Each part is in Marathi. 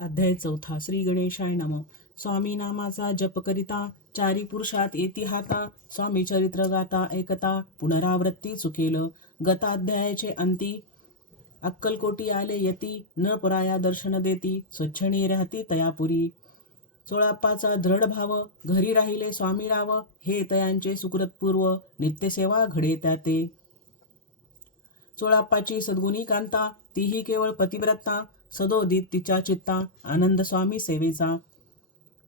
अध्याय 4. श्री गणेशाय नमः. स्वामी नामाचा जप करिता चारी पुरुषात येती हाता. स्वामी चरित्र गाता ऐकता पुनरावृत्ती चुकेल. गता अध्यायाचे अंती अक्कलकोटी आले यती. नरपराया दर्शन देती स्वच्छणी राहती तयापुरी. चोळाप्पाचा दृढ भाव घरी राहिले स्वामी राव. हे तयांचे सुकृतपूर्व नित्यसेवा घडे त्याते. चोळाप्पाची सद्गुणी कांता तीही केवळ पतिव्रता. सदोदित तिच्या चित्ता आनंद स्वामी सेवेचा.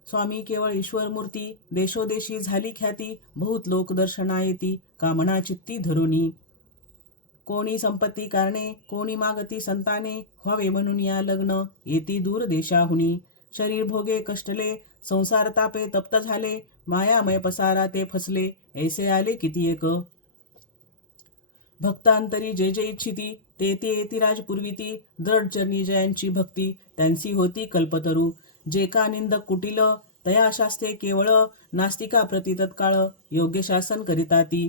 स्वामी केवळ ईश्वर मूर्ती देशोदेशी झाली ख्याती. बहुत लोक दर्शना येती कामना चित्ती धरुणी. कोणी संपत्ती कारणे कोणी मागती संताने. व्हावे म्हणून या लग्न येती दूर देशाहुनी. शरीर भोगे कष्टले संसार तापे तप्त झाले. मायामय पसारा ते फसले ऐसे आले किती एक. भक्तांतरी जे जे इच्छिती ते ते येती राजपूर्वीती. दृढ चरणी जयांची भक्ती त्यांची होती कल्पतरू. जे का निंदक कुटिल तया शास्त्रे केवळ. नास्तिका प्रति तत्काळ योग्य शासन करिता ती.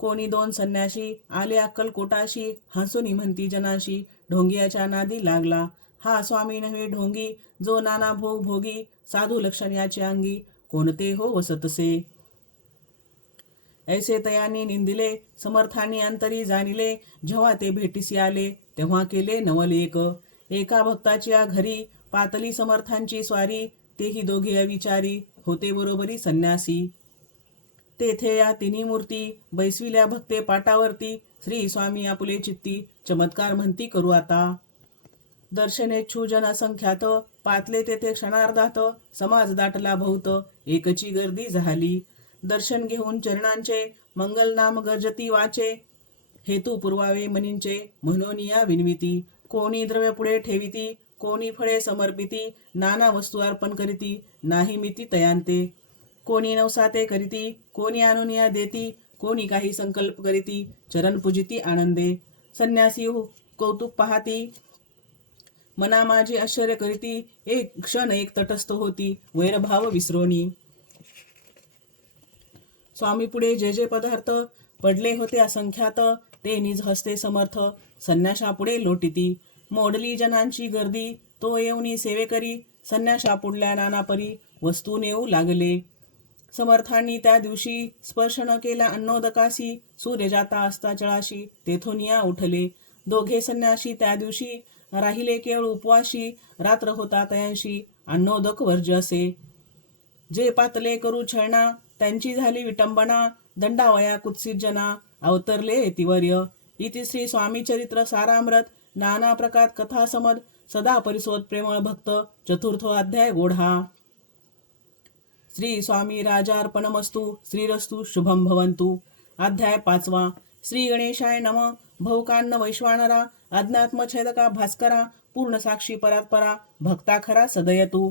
कोणी दोन संन्याशी आले अक्कलकोटाशी. हंसुनी म्हणती जनाशी ढोंगियाच्या नादी लागला. हा स्वामी नव्हे ढोंगी जो नाना भोग भोगी. साधू लक्षण याचे अंगी कोणते हो वसतसे. ऐसे तयानी निंदिले समर्थांनी अंतरी जाणिले. जेव्हा ते भेटीसी आले तेव्हा केले नवलेक. एका भक्ताची या घरी पातली समर्थांची स्वारी. तेही दोघे अविचारी होते बरोबरी संन्यासी. तेथे या तिन्ही मूर्ती बैसविल्या भक्ते पाटावरती. श्री स्वामी आपुले चित्ती चमत्कार म्हणती करू आता. दर्शनेच्छू जन असंख्यात पातले तेथे क्षणार्धात. समाज दाटला बहुत एकची गर्दी झाली. दर्शन घेऊन चरणांचे मंगल नाम गर्जती वाचे. हेतू पुरवावे मनींचे म्हणून या विनविती. कोणी द्रव्य पुढे ठेविती कोणी फळे समर्पिती. नाना वस्तू अर्पण करीती नाही मिती तयांते. कोणी नवसाते करीती कोणी आणून या देती. कोणी काही संकल्प करीती चरण पूजिती आनंदे. संन्यासी कौतुक पाहती मना माझे आश्चर्य करीती. एक क्षण एक तटस्थ होती वैरभाव विसरोनी. स्वामी पुढे जे जे पदार्थ पडले होते असंख्यात. ते निज हस्ते समर्थ संन्याशापुढे लोटिती. मोडली जनांची गर्दी तो येऊनी सेवेकरी. संन्याशापुढल्या नाना परी वस्तू नेऊ लागले. समर्थांनी त्या दिवशी स्पर्श न केला अन्नोदकासी. सूर्य जाता असता चळाशी तेथून या उठले. दोघे संन्याशी त्या दिवशी राहिले केवळ उपवाशी. रात्र होता तयांशी अन्नोदक वर्ज्य असे. जे पातले करू छळणा त्यांची झाली विटंबना. दंडावया कुत्सित जना अवतरले यतिवर्य. इति श्री स्वामी चरित्र सारामृत नाना प्रकार कथा समद. सदा परिसोद प्रेमळ भक्त चतुर्थो अध्याय गोढा. श्री स्वामी राजार्पणमस्तु. श्रीरस्तु शुभम भवंतु. अध्याय 5. श्री गणेशाय नमः. भौकान्न वैश्वानरा अज्ञात्मछेदका भास्करा. पूर्ण साक्षी परात्परा भक्ता खरा सदयतु.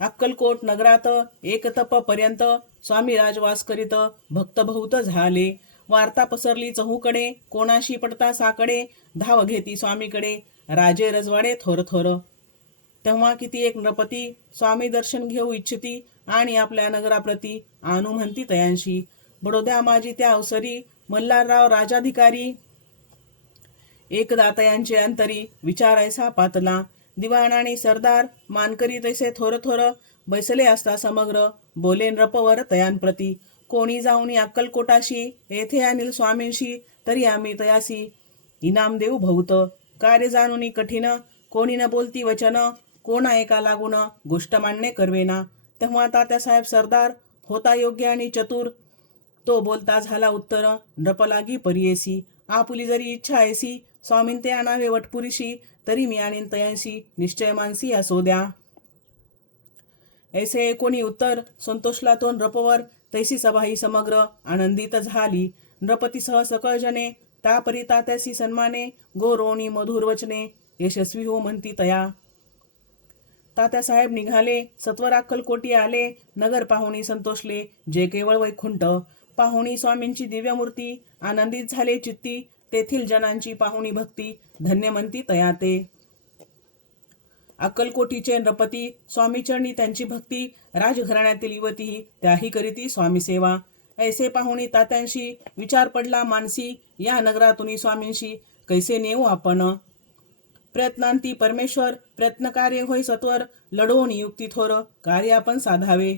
अक्कलकोट नगरात एक तप पर्यंत स्वामी राजवास करीत भक्त बहुत झाले. वार्ता पसरली चहूकडे कोणाशी पडता साकडे. धाव घेती स्वामीकडे राजे रजवाडे थोर थोर. तेव्हा किती एक नृपती स्वामी दर्शन घेऊ इच्छिती आणि आपल्या नगराप्रती आणू म्हणती तयांशी. बडोद्या माझी त्या अवसरी मल्हारराव राजाधिकारी. एकदा तयांचे अंतरी विचारायचा पातला. दिवाण आणि सरदार मानकरी तैसे थोर थोर बैसले असता समग्र. बोले नृपवर तयांप्रती कोणी जाऊनी अक्कलकोटाशी. येथे आणील स्वामींशी तरी आम्ही तयासी इनाम देऊ बहुत. कार्य जाणूनी कठीण कोणी न बोलती वचन. कोणा एका लागून गोष्ट मांडणे करवेना. तेव्हा तात्यासाहेब सरदार होता योग्य आणि चतुर. तो बोलता झाला उत्तर नृपलागी परियेसी. आपुली जरी इच्छा ऐसी स्वामीन ते आणावे वटपुरीशी. तरी मी आणीन तयांशी निश्चय मानसी असो द्या. ऐसे कोणी उत्तर संतोषला तो नृपवर. तैसी सभा ही समग्र आनंदित झाली. नृपतीसह सकळ जने तापरी तात्यासी सन्माने. गोरोणी मधुर वचने यशस्वी हो म्हणती तया. तात्यासाहेब निघाले सत्वर अक्कलकोटी आले. नगर पाहुणी संतोषले जे केवळ वैकुंठ. पाहुणी स्वामींची दिव्यमूर्ती आनंदित झाले चित्ती. तेथील जनांची पाहुणी भक्ती धन्य म्हणती तया ते. अक्कलकोटीचे नृपती स्वामीचरणी त्यांची भक्ती. राजघराण्यातील युवतीही त्याही करीती स्वामी सेवा. ऐसे पाहुणी तात्यांशी विचार पडला मानसी. या नगरातून स्वामींशी कैसे नेऊ आपण. प्रयत्नांती परमेश्वर, प्रयत्न कार्य होय सत्वर, लढवून युक्ती थोर, कार्य आपण साधावे.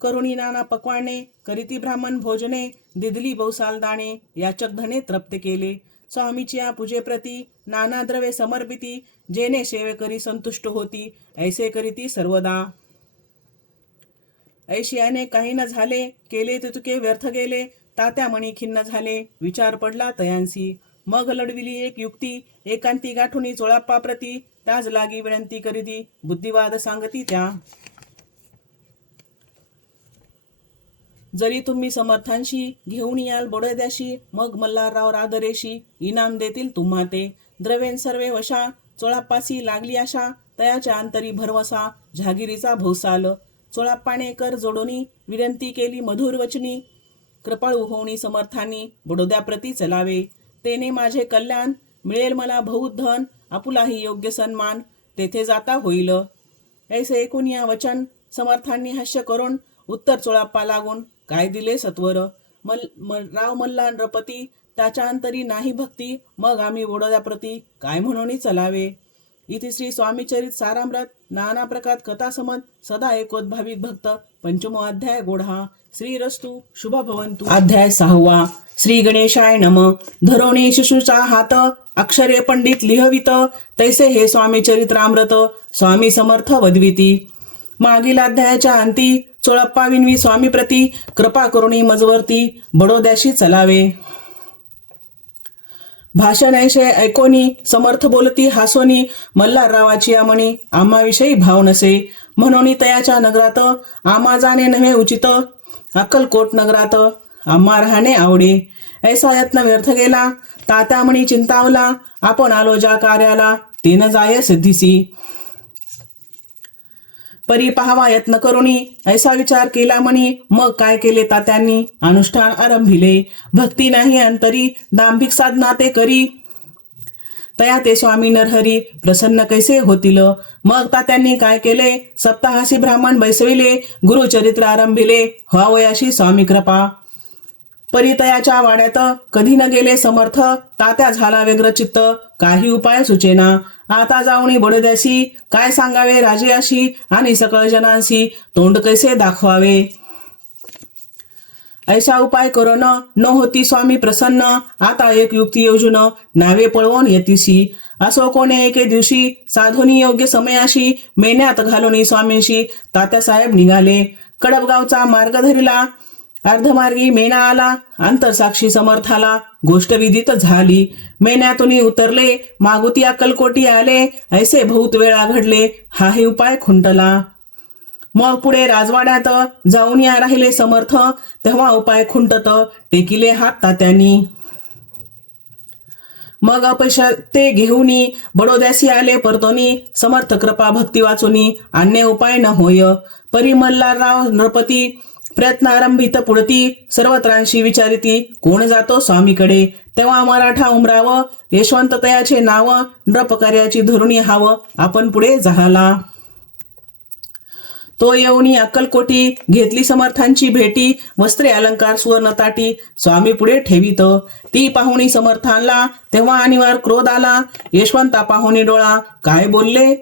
करुणी नाना पक्वाने, करीती ब्राह्मण भोजने, दिदली बहुसाल दाणे, याचक धने तृप्त केले. स्वामीच्या पूजेप्रती नाना द्रव्ये समर्पिती, जेने सेवे करी संतुष्ट होती, ऐसे करीती सर्वदा. ऐशियाने काही न झाले, केले तितके व्यर्थ गेले, तात्या मणी खिन्न झाले, विचार पडला तयांसी. मग लढविली एक युक्ती, एकांती गाठुनी चोळाप्पाप्रती, त्याज लागी विनंती करीती, बुद्धिवाद सांगती त्या. जरी तुम्ही समर्थांशी घेऊन याल बडोद्याशी, मग मल्हारराव रादरेशी, इनाम देतील तुम्हा ते. द्रवेन सर्वे वशा, चोळाप्पासी लागली आशा, तयाच्या अंतरी भरवसा, जहागिरीचा भौसाल. चोळाप्पाने कर जोडोनी, विनंती केली मधुर वचनी, कृपाळू होऊनी समर्थांनी, बडोद्याप्रती चलावे. तेने माझे कल्याण, मिळेल मला बहुत धन, आपुलाही योग्य सन्मान, तेथे जाता होईल. ऐसे ऐकून या वचन, समर्थांनी हास्य करून, उत्तर चोळाप्पा लागून, काय दिले सत्वर. राव मल्हार नृपती, त्याच्या अंतरी नाही भक्ती, मग आम्ही बडोद्याप्रती काय म्हणून चलावे. इति श्री स्वामीचरित सारामृत नाना प्रकार कथा समत सदा ऐकोत भाविक भक्त पंचमो अध्याय गोढा. श्रीरस्तु शुभ भवंतु. अध्याय 6. श्री गणेशाय नम. धरोणी शिशुचा हात, अक्षरे पंडित लिहवित, तैसे हे स्वामी चरित्रामृत, स्वामी समर्थ वदविती. मागील अध्यायाच्या अंती चोळप्पा विनवी स्वामी प्रती, कृपा करुणी मजवरती, बडोद्याशी चलावे. भाषण ऐशे ऐकोनी, समर्थ बोलती हासोनी, मल्हाररावाची आमणी, आम्हाविषयी भाव नसे, म्हणून तयाच्या नगरात, आम्हा जाणे नव्हे उचित, अक्कलकोट नगरात आम्हा राहणे आवडे. ऐसा यत्न व्यर्थ गेला, तात्या म्हणी चिंतावला, आपण आलो ज्या कार्याला, तेन जाय सिद्धीसी. परी पाहावा यत्न करुणी, ऐसा विचार केला म्हणी, मग काय केले तात्यांनी, अनुष्ठान आरंभिले. भक्ती नाही अंतरी, दांभिक साधना ते करी, तया ते स्वामी नरहरी, प्रसन्न कैसे होतील. मग तात्यांनी काय केले, सप्ताहासी ब्राह्मण बैसविले, गुरुचरित्र आरंभिले, व्हावयाशी स्वामी कृपा. परितयाच्या वाड्यात कधी न गेले समर्थ, तात्या झाला व्यग्रचित्त, काही उपाय सुचेना. आता जाऊनी बडोद्यासी, काय सांगावे राजयाशी आणि सकळ जनांसी, तोंड कैसे दाखवावे. ऐसा उपाय करून न होती स्वामी प्रसन्न, आता एक युक्ती योजून, नावे पळवून येतीसी. असो कोणे एके दिवशी, साधुनी योग्य समयाशी, मेन्यात घालून स्वामींशी तात्यासाहेब निघाले. कडबगावचा मार्ग धरिला, अर्धमार्गी मेना आला, अंतरसाक्षी समर्थाला, गोष्ट विदित झाली. मेन्यातून उतरले, मागुती अक्कलकोटी आले, ऐसे बहुत वेळा घडले, हाही उपाय खुंटला. मग पुढे राजवाड्यात जाऊन या राहिले समर्थ, तेव्हा उपाय खुंटत, टेकिले हात तात्यांनी. मग अपयशा ते घेऊनी, बडोद्यासी आले परतोनी, समर्थ कृपा भक्ती वाचुनी, अन्य उपाय न होय. परी मल्हारराव नृपती, प्रयत्न आरंभित पुढती, सर्वत्रांशी विचारिती, कोण जातो स्वामीकडे. तेव्हा मराठा उमराव, यशवंत तयाचे नाव, नृपकार्याची धरुणी हाव, आपण पुढे झाला. तो येऊनी अक्कलकोटी, घेतली समर्थांची भेटी, वस्त्रे अलंकार सुवर्ण ताटी, स्वामी पुढे ठेवित. ती पाहुणी समर्थांना, तेव्हा अनिवार्य क्रोध आला, यशवंता पाहुणी डोळा, काय बोलले,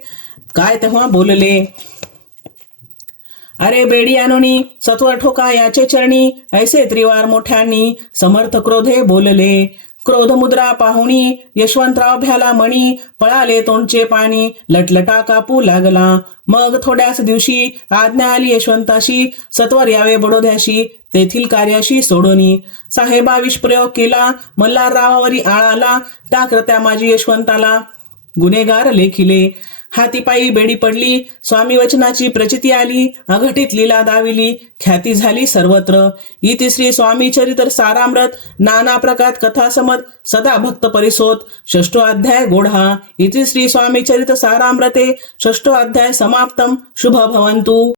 काय तेव्हा बोलले. अरे बेडी आणोनी, सत्वर ठोका याचे चरणी, ऐसे त्रिवार मोठ्यांनी, समर्थ क्रोधे बोलले. क्रोध मुद्रा पाहुणी, यशवंतराव भ्याला मणी, पळाले तोंडचे पाणी, लटलटा कापू लागला. मग थोड्याच दिवशी आज्ञा आली यशवंताशी, सत्वर यावे बडोद्याशी, तेथील कार्याशी सोडोनी. साहेबा विषप्रयोग केला, मल्हाररावावरी आळाला, त्याकरता माझी यशवंताला गुन्हेगार लेखिले. हातीपायी बेडी पडली, स्वामी वचनाची प्रचिती आली, अघटित लीला दाविली, ख्याती झाली सर्वत्र. इति श्री स्वामी चरित्र सारामृत नाना प्रकार कथा समत सदा भक्त परिसोत. 6 अध्याय गोढा. इति श्री स्वामी चरित्र सारामृते 6 अध्याय समाप्तम. शुभ भवन्तु.